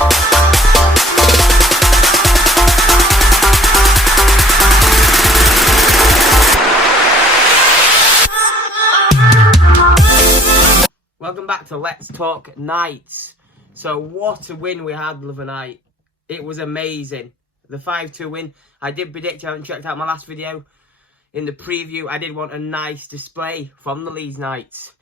Welcome back to Let's Talk Knights. So what a win we had the other night. It was amazing. The 5-2 win. I did predict, I haven't checked out my last video. In the preview, I did want a nice display from the Leeds Knights.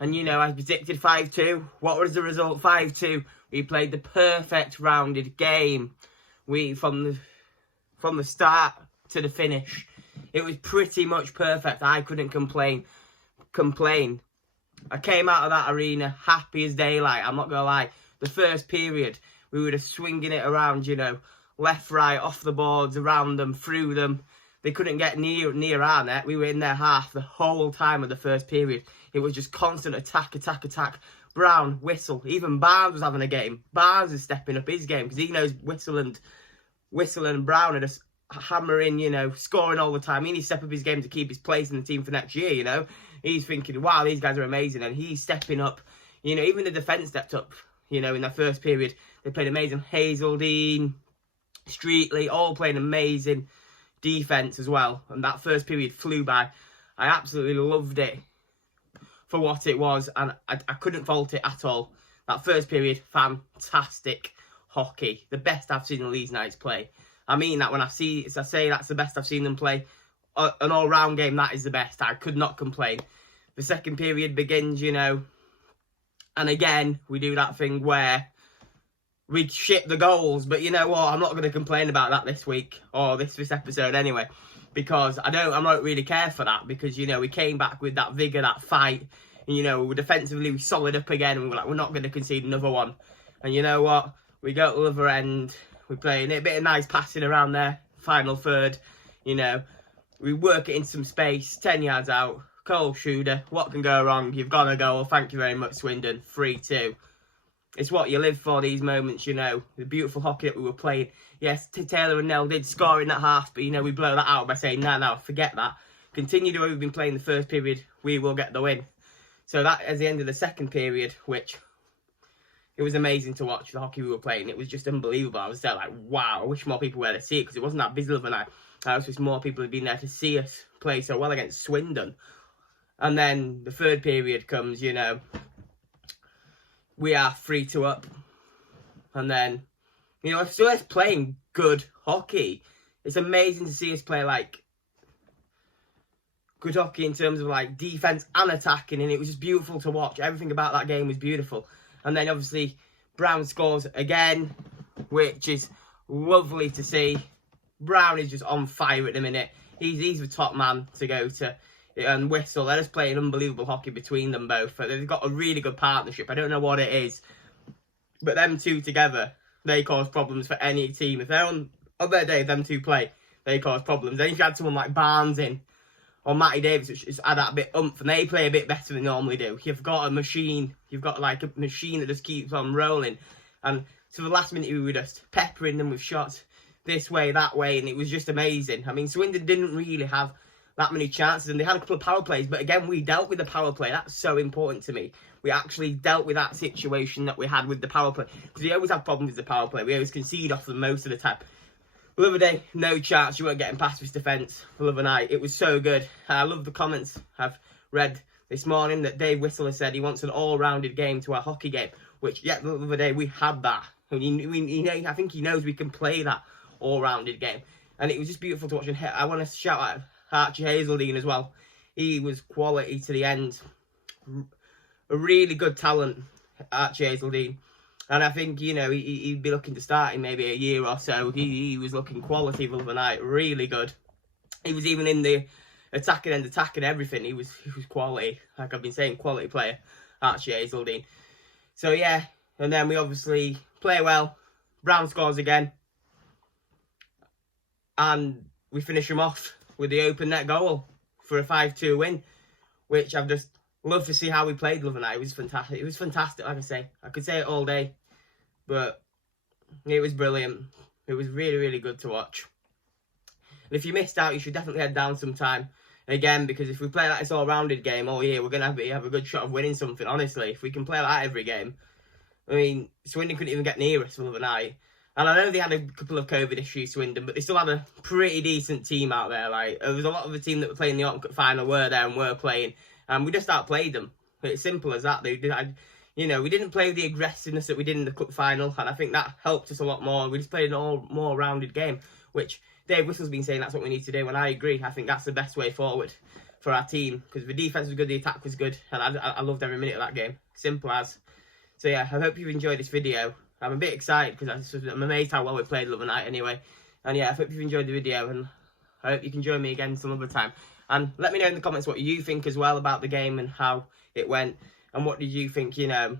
And you know, I predicted 5-2. What was the result? 5-2. We played the perfect rounded game. From the start to the finish. It was pretty much perfect. I couldn't complain. I came out of that arena happy as daylight. I'm not going to lie. The first period, we were just swinging it around, you know. Left, right, off the boards, around them, through them. They couldn't get near our net. We were in their half the whole time of the first period. It was just constant attack. Brown, Whistle. Even Barnes was having a game. Barnes is stepping up his game because he knows Whistle and Brown are just hammering, you know, scoring all the time. He needs to step up his game to keep his place in the team for next year, you know. He's thinking, wow, these guys are amazing. And he's stepping up. You know, even the defence stepped up, you know, in that first period. They played amazing. Hazeldine, Streetley, all playing amazing defence as well. And that first period flew by. I absolutely loved it for what it was. And I couldn't fault it at all. That first period, fantastic hockey. The best I've seen the Leeds Knights play. I mean that when I say that's the best I've seen them play. An all-round game, that is the best. I could not complain. The second period begins, you know, and again, we do that thing where we ship the goals. But you know what? I'm not going to complain about that this week, or this episode anyway, because I don't really care for that, because, you know, we came back with that vigour, that fight, and, you know, defensively we solid up again, and we were like, we're not going to concede another one. And you know what? We go to the other end, we're playing a bit of nice passing around there, final third, you know. We work it into some space, 10 yards out. Cole shooter, what can go wrong? You've got a goal. Thank you very much, Swindon. 3-2. It's what you live for, these moments, you know. The beautiful hockey that we were playing. Yes, Taylor and Nell did score in that half, but, you know, we blow that out by saying, no, forget that. Continue the way we've been playing the first period. We will get the win. So that is the end of the second period, which it was amazing to watch, the hockey we were playing. It was just unbelievable. I was there like, wow, I wish more people were there to see it, because it wasn't that busy of a night. I wish more people had been there to see us play so well against Swindon. And then the third period comes, you know. We are 3-2 up. And then, you know, still us playing good hockey. It's amazing to see us play, like, good hockey in terms of, like, defence and attacking. And it was just beautiful to watch. Everything about that game was beautiful. And then, obviously, Brown scores again, which is lovely to see. Brown is just on fire at the minute. He's the top man to go to. And Whistle, they're just playing unbelievable hockey between them both. They've got a really good partnership. I don't know what it is. But them two together, they cause problems for any team. If they're on their day, them two play, they cause problems. Then if you had someone like Barnes in, or Matty Davis, which just add that bit oomph, and they play a bit better than they normally do. You've got a machine. You've got like a machine that just keeps on rolling. And so the last minute, we were just peppering them with shots this way, that way, and it was just amazing. I mean, Swindon didn't really have that many chances, and they had a couple of power plays, but again, we dealt with the power play. That's so important to me. We actually dealt with that situation that we had with the power play, because we always have problems with the power play. We always concede off them most of the time. The other day, no chance. You weren't getting past this defence. The other night, it was so good. And I love the comments I've read this morning that Dave Whistle has said he wants an all-rounded game to our hockey game, which, yeah, the other day we had that. And I think he knows we can play that all-rounded game. And it was just beautiful to watch. And I want to shout out Archie Hazeldine as well. He was quality to the end. A really good talent, Archie Hazeldine. And I think, you know, he'd be looking to start in maybe a year or so. He was looking quality the other night. Really good. He was even in the attacking everything. He was quality. Like I've been saying, quality player, Archie Hazeldine. So, yeah. And then we obviously play well. Brown scores again. And we finish him off with the open net goal for a 5-2 win, which I've just loved to see how we played the other night. It was fantastic. It was fantastic, like I say. I could say it all day, but it was brilliant. It was really, really good to watch. And if you missed out, you should definitely head down sometime. Again, because if we play like this all-rounded game all year, we're going to have a good shot of winning something, honestly. If we can play like that every game, I mean, Swindon couldn't even get near us the other night. And I know they had a couple of COVID issues, Swindon, but they still had a pretty decent team out there. Like, there was a lot of the team that were playing the Autumn Cup final were there and were playing. And we just outplayed them. It's simple as that. We didn't play the aggressiveness that we did in the cup final. And I think that helped us a lot more. We just played an more rounded game, which Dave Whistle's been saying that's what we need to do. And I agree. I think that's the best way forward for our team. Because the defence was good, the attack was good. And I loved every minute of that game. Simple as. So yeah, I hope you've enjoyed this video. I'm a bit excited because I'm amazed how well we played the other night anyway. And yeah, I hope you've enjoyed the video and I hope you can join me again some other time. And let me know in the comments what you think as well about the game and how it went. And what did you think, you know,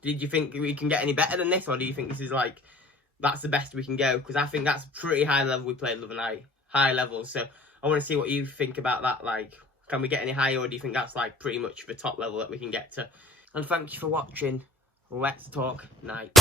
did you think we can get any better than this? Or do you think this is like, that's the best we can go? Because I think that's pretty high level we played the other night. High level. So I want to see what you think about that. Like, can we get any higher or do you think that's like pretty much the top level that we can get to? And thank you for watching. Let's talk night.